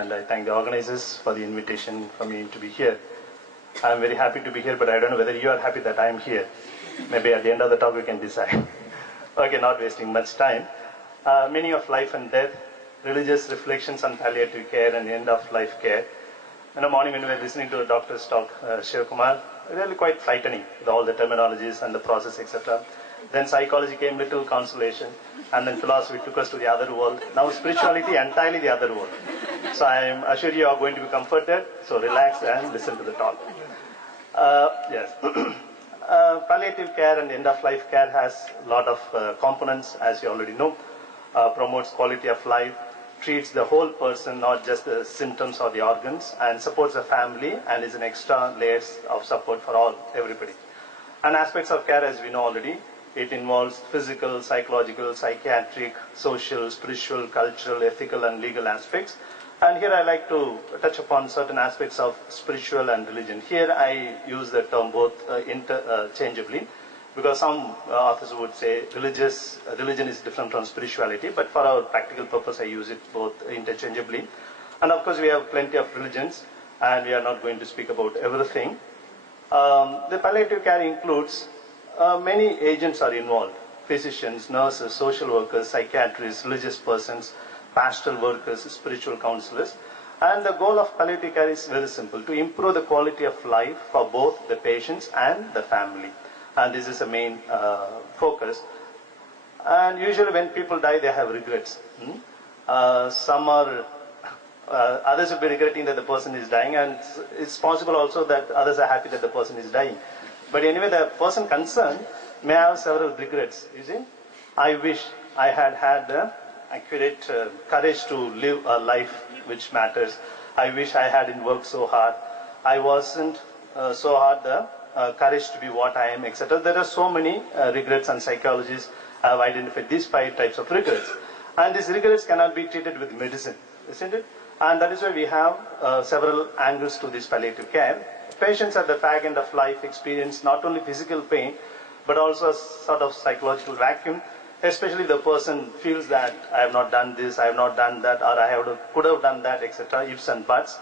And I thank the organizers for the invitation for me to be here. I'm very happy to be here, but I don't know whether you are happy that I'm here. Maybe at the end of the talk we can decide. Okay, not wasting much time. Meaning of life and death, religious reflections on palliative care and end-of-life care. In the morning when we were listening to a doctor's talk, Shiv Kumar, really quite frightening with all the terminologies and the process, etc. Then psychology came, little consolation, and then philosophy took us to the other world. Now spirituality, entirely the other world. So I am assured you are going to be comforted, so relax and listen to the talk. Yes. Palliative care and end-of-life care has a lot of components, as you already know. Promotes quality of life, treats the whole person, not just the symptoms or the organs, and supports the family and is an extra layers of support for everybody. And aspects of care, as we know already, it involves physical, psychological, psychiatric, social, spiritual, cultural, ethical, and legal aspects. And here I like to touch upon certain aspects of spiritual and religion. Here I use the term both interchangeably, because some authors would say religion is different from spirituality, but for our practical purpose I use it both interchangeably. And of course we have plenty of religions, and we are not going to speak about everything. The palliative care includes many agents are involved: physicians, nurses, social workers, psychiatrists, religious persons, pastoral workers, spiritual counselors. And the goal of palliative care is very simple: to improve the quality of life for both the patients and the family. And this is the main focus. And usually when people die, they have regrets. Some are, others will be regretting that the person is dying, and it's possible also that others are happy that the person is dying. But anyway, the person concerned may have several regrets. You see, I wish I had had the accurate courage to live a life which matters. I wish I hadn't worked so hard. I wasn't so hard the courage to be what I am, etc. There are so many regrets, and psychologists have identified these 5 types of regrets. And these regrets cannot be treated with medicine, isn't it? And that is why we have several angles to this palliative care. Patients at the fag end of life experience not only physical pain, but also a sort of psychological vacuum. Especially the person feels that I have not done this, I have not done that, or I could have done that, etc. Ifs and buts.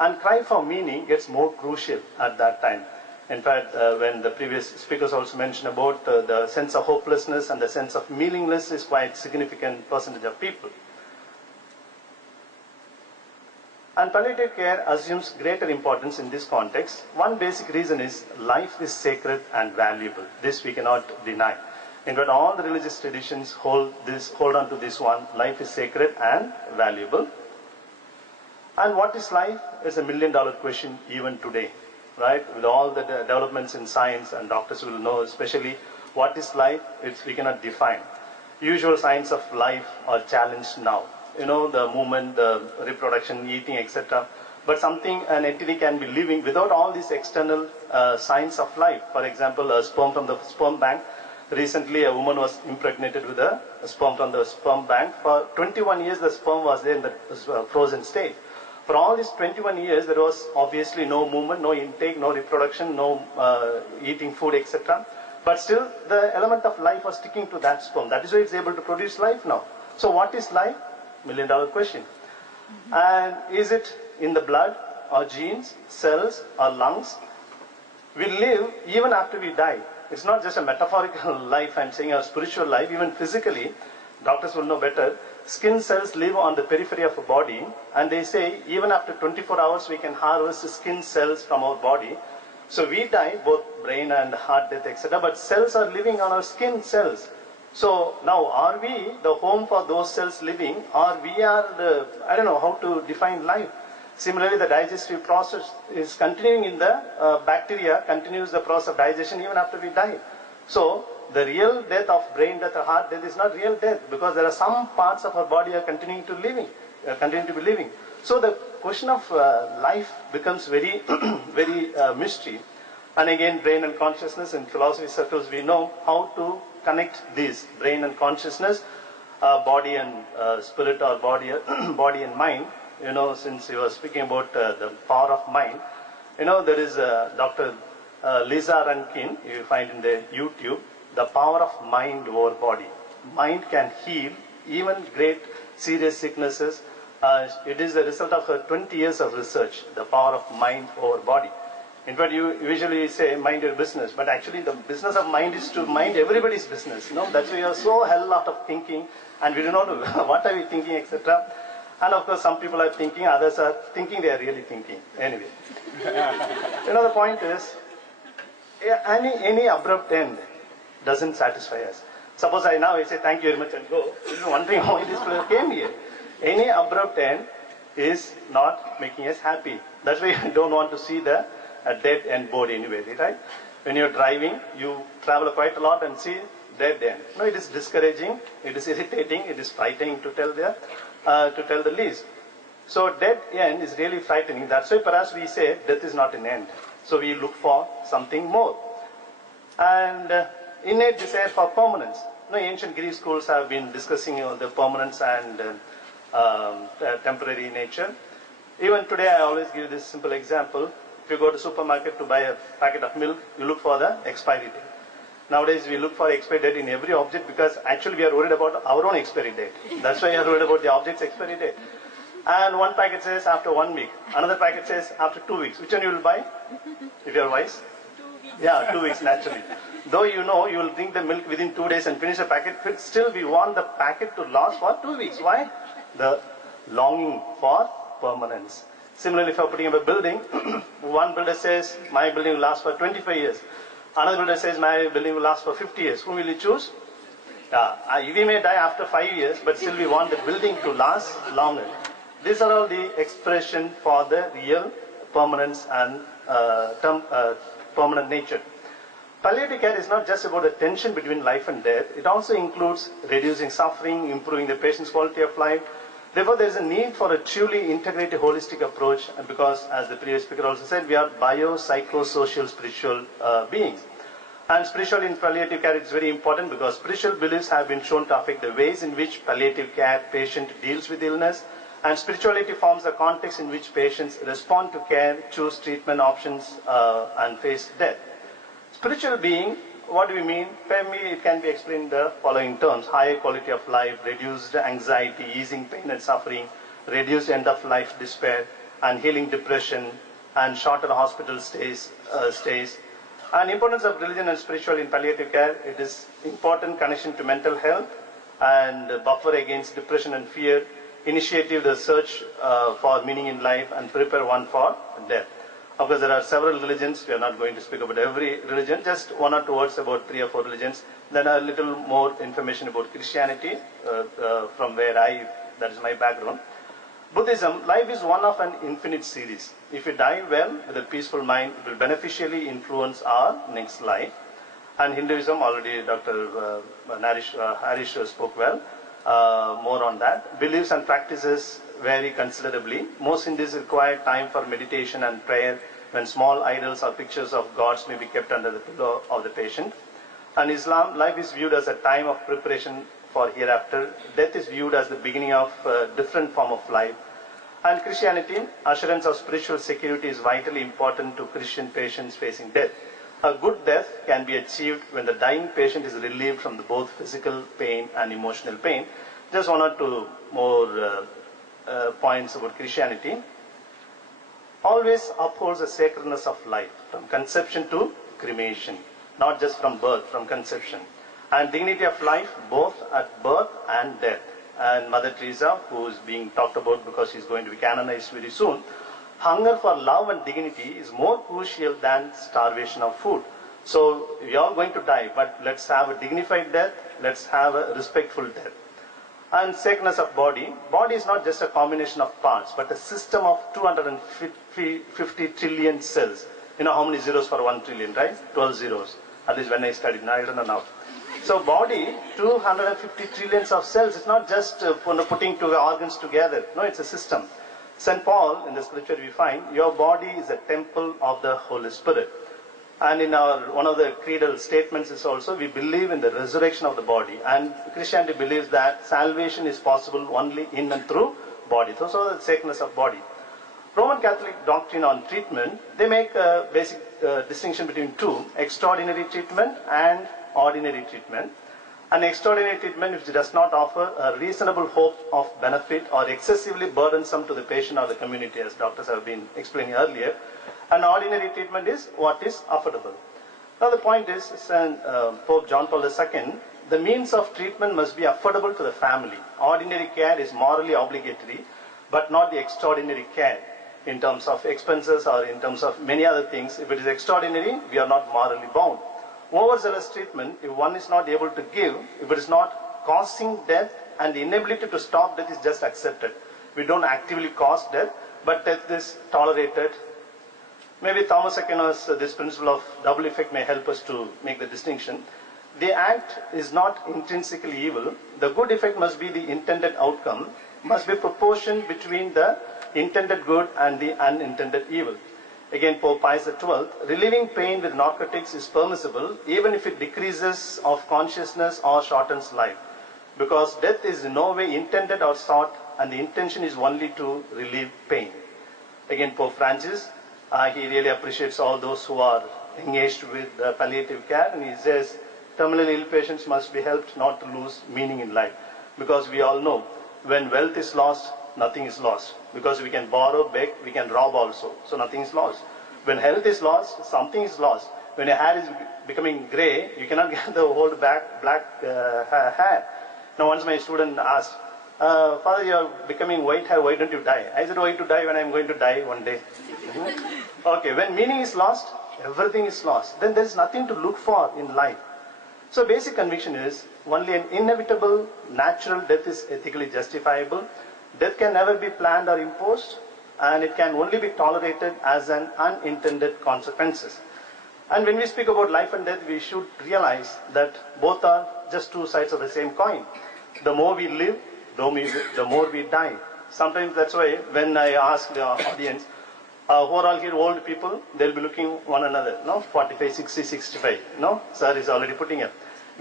And cry for meaning gets more crucial at that time. In fact, when the previous speakers also mentioned about the sense of hopelessness and the sense of meaninglessness is quite significant percentage of people. And palliative care assumes greater importance in this context. One basic reason is life is sacred and valuable. This we cannot deny. In fact, all the religious traditions hold on to this one: life is sacred and valuable. And what is life is a million-dollar question even today, right? With all the developments in science, and doctors will know especially what is life, we cannot define. Usual signs of life are challenged now. You know, the movement, the reproduction, eating, etc. But an entity can be living without all these external signs of life. For example, a sperm from the sperm bank. Recently, a woman was impregnated with a sperm from the sperm bank. For 21 years, the sperm was there in the frozen state. For all these 21 years, there was obviously no movement, no intake, no reproduction, no eating food, etc. But still, the element of life was sticking to that sperm. That is why it's able to produce life now. So what is life? Million-dollar question. And is it in the blood, or genes, cells, or lungs? We live even after we die. It's not just a metaphorical life, I'm saying, a spiritual life. Even physically, doctors will know better. Skin cells live on the periphery of a body, and they say even after 24 hours we can harvest skin cells from our body. So we die, both brain and heart death, etc. But cells are living on our skin cells. So now, are we the home for those cells living, or we are the, I don't know how to define life. Similarly, the digestive process is continuing in the bacteria, continues the process of digestion even after we die. So the real death of brain death or heart death is not real death, because there are some parts of our body are continuing to be living. So the question of life becomes very, very mystery. And again, brain and consciousness, in philosophy circles we know how to connect these, brain and consciousness, body and spirit, or body and mind. You know, since you were speaking about the power of mind, you know, there is Dr. Lisa Rankin, you find in the YouTube, the power of mind over body. Mind can heal even great serious sicknesses, It is the result of her 20 years of research, the power of mind over body. In fact, you usually say mind your business, but actually the business of mind is to mind everybody's business. That's why you have so hell lot of thinking, and we do not know what are we thinking, etc. And of course, some people are thinking, others are thinking they are really thinking. Anyway, the point is, any abrupt end doesn't satisfy us. Suppose I say thank you very much and go. You're wondering how this player came here. Any abrupt end is not making us happy. That's why you don't want to see the dead end board anyway, right? When you're driving, you travel quite a lot and see dead end. No, it is discouraging, it is irritating, it is frightening to tell the least. So dead end is really frightening. That's why perhaps we say death is not an end. So we look for something more. And innate desire for permanence. Ancient Greek schools have been discussing the permanence and temporary nature. Even today, I always give this simple example. If you go to supermarket to buy a packet of milk, you look for the expiry date. Nowadays, we look for expiry date in every object because actually we are worried about our own expiry date. That's why we are worried about the object's expiry date. And one packet says after 1 week. Another packet says after 2 weeks. Which one you will buy? If you are wise? 2 weeks. Yeah, 2 weeks naturally. Though you know you will drink the milk within 2 days and finish the packet, still we want the packet to last for 2 weeks. Why? The longing for permanence. Similarly, if you are putting up a building, one builder says, my building will last for 25 years. Another builder says, my building will last for 50 years. Whom will you choose? We may die after 5 years, but still we want the building to last longer. These are all the expression for the real permanence and permanent nature. Palliative care is not just about the tension between life and death. It also includes reducing suffering, improving the patient's quality of life. Therefore, there is a need for a truly integrated, holistic approach, because, as the previous speaker also said, we are bio-psychosocial spiritual beings. And spiritual in palliative care is very important because spiritual beliefs have been shown to affect the ways in which palliative care patient deals with illness, and spirituality forms the context in which patients respond to care, choose treatment options, and face death. Spiritual being, what do we mean? For me, it can be explained in the following terms: higher quality of life, reduced anxiety, easing pain and suffering, reduced end-of-life despair, and healing depression, and shorter hospital stays. And importance of religion and spiritual in palliative care, it is important connection to mental health and buffer against depression and fear, initiative the search for meaning in life, and prepare one for death. Of course, there are several religions. We are not going to speak about every religion, just 1 or 2 words about 3 or 4 religions. Then a little more information about Christianity, from where that is my background. Buddhism, life is one of an infinite series. If we die well with a peaceful mind, it will beneficially influence our next life. And Hinduism, already Dr. Harish spoke well, more on that. Beliefs and practices vary considerably. Most Hindus require time for meditation and prayer, when small idols or pictures of gods may be kept under the pillow of the patient. And Islam, life is viewed as a time of preparation for hereafter. Death is viewed as the beginning of a different form of life. And Christianity, assurance of spiritual security is vitally important to Christian patients facing death. A good death can be achieved when the dying patient is relieved from both physical pain and emotional pain. Just 1 or 2 more points about Christianity. Always upholds the sacredness of life, from conception to cremation, not just from birth, from conception. And dignity of life, both at birth and death. And Mother Teresa, who is being talked about because she is going to be canonized very soon, hunger for love and dignity is more crucial than starvation of food. So we are going to die, but let's have a dignified death, let's have a respectful death. And sacredness of body. Body is not just a combination of parts, but a system of 250 trillion cells. You know how many zeros for 1 trillion, right? 12 zeros. At least when I studied, now I don't know now. So body, 250 trillions of cells. It's not just putting 2 organs together. No, it's a system. St. Paul, in the scripture we find, your body is a temple of the Holy Spirit. And in one of the creedal statements is also, we believe in the resurrection of the body. And Christianity believes that salvation is possible only in and through body. So the sacredness of body. Roman Catholic doctrine on treatment, they make a basic distinction between 2, extraordinary treatment and ordinary treatment. An extraordinary treatment which does not offer a reasonable hope of benefit or excessively burdensome to the patient or the community, as doctors have been explaining earlier. An ordinary treatment is what is affordable. Now the point is, Pope John Paul II, the means of treatment must be affordable to the family. Ordinary care is morally obligatory, but not the extraordinary care in terms of expenses or in terms of many other things. If it is extraordinary, we are not morally bound. Overzealous treatment, if one is not able to give, if it is not causing death, and the inability to stop death is just accepted. We don't actively cause death, but death is tolerated. Maybe Thomas Aquina's this principle of double effect may help us to make the distinction. The act is not intrinsically evil. The good effect must be the intended outcome, must be proportioned between the intended good and the unintended evil. Again, Pope Pius XII, relieving pain with narcotics is permissible even if it decreases of consciousness or shortens life, because death is in no way intended or sought, and the intention is only to relieve pain. Again, Pope Francis, he really appreciates all those who are engaged with palliative care, and he says terminally ill patients must be helped not to lose meaning in life, because we all know when wealth is lost, nothing is lost, because we can borrow, beg, we can rob also, so nothing is lost. When health is lost, something is lost. When your hair is becoming grey, you cannot get the old black hair. Now once my student asked, Father, you are becoming white hair, why don't you die? I said, why to die when I am going to die one day? Okay, when meaning is lost, everything is lost. Then there is nothing to look for in life. So basic conviction is, only an inevitable natural death is ethically justifiable. Death can never be planned or imposed, and it can only be tolerated as an unintended consequences. And when we speak about life and death, we should realize that both are just two sides of the same coin. The more we live, the more we die. Sometimes that's why when I ask the audience, who are all here old people, they'll be looking one another, no? 45, 60, 65, no? Sir is already putting up.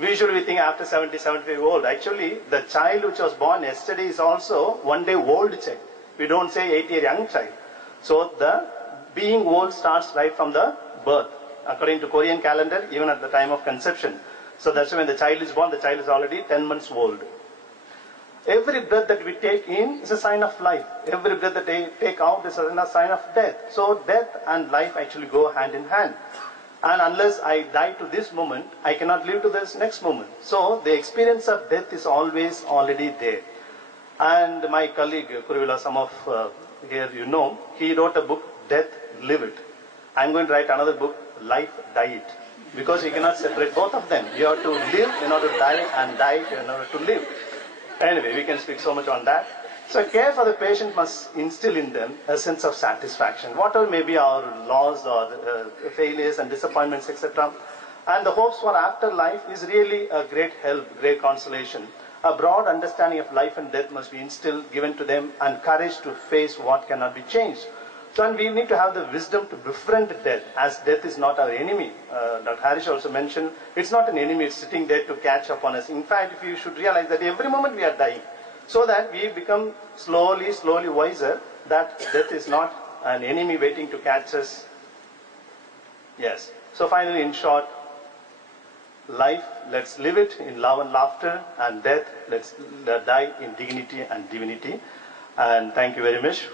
Usually we think after 70, 75 old. Actually, the child which was born yesterday is also one day old child. We don't say 8-year young child. So the being old starts right from the birth. According to Korean calendar, even at the time of conception. So that's when the child is born, the child is already 10 months old. Every breath that we take in is a sign of life. Every breath that we take out is a sign of death. So death and life actually go hand in hand. And unless I die to this moment, I cannot live to this next moment. So the experience of death is always already there. And my colleague, Kuruvilla, some of here you know, he wrote a book, Death, Live It. I'm going to write another book, Life, Die It. Because you cannot separate both of them. You have to live in order to die, and die in order to live. Anyway, we can speak so much on that. So care for the patient must instill in them a sense of satisfaction, whatever may be our loss or failures and disappointments, etc. And the hopes for afterlife is really a great help, great consolation. A broad understanding of life and death must be instilled, given to them, and courage to face what cannot be changed. So, and we need to have the wisdom to befriend death, as death is not our enemy. Dr. Harish also mentioned, it's not an enemy, it's sitting there to catch up on us. In fact, if you should realize that every moment we are dying, so that we become slowly wiser, that death is not an enemy waiting to catch us. Yes. So finally, in short, life, let's live it in love and laughter, and death, let's die in dignity and divinity. And thank you very much for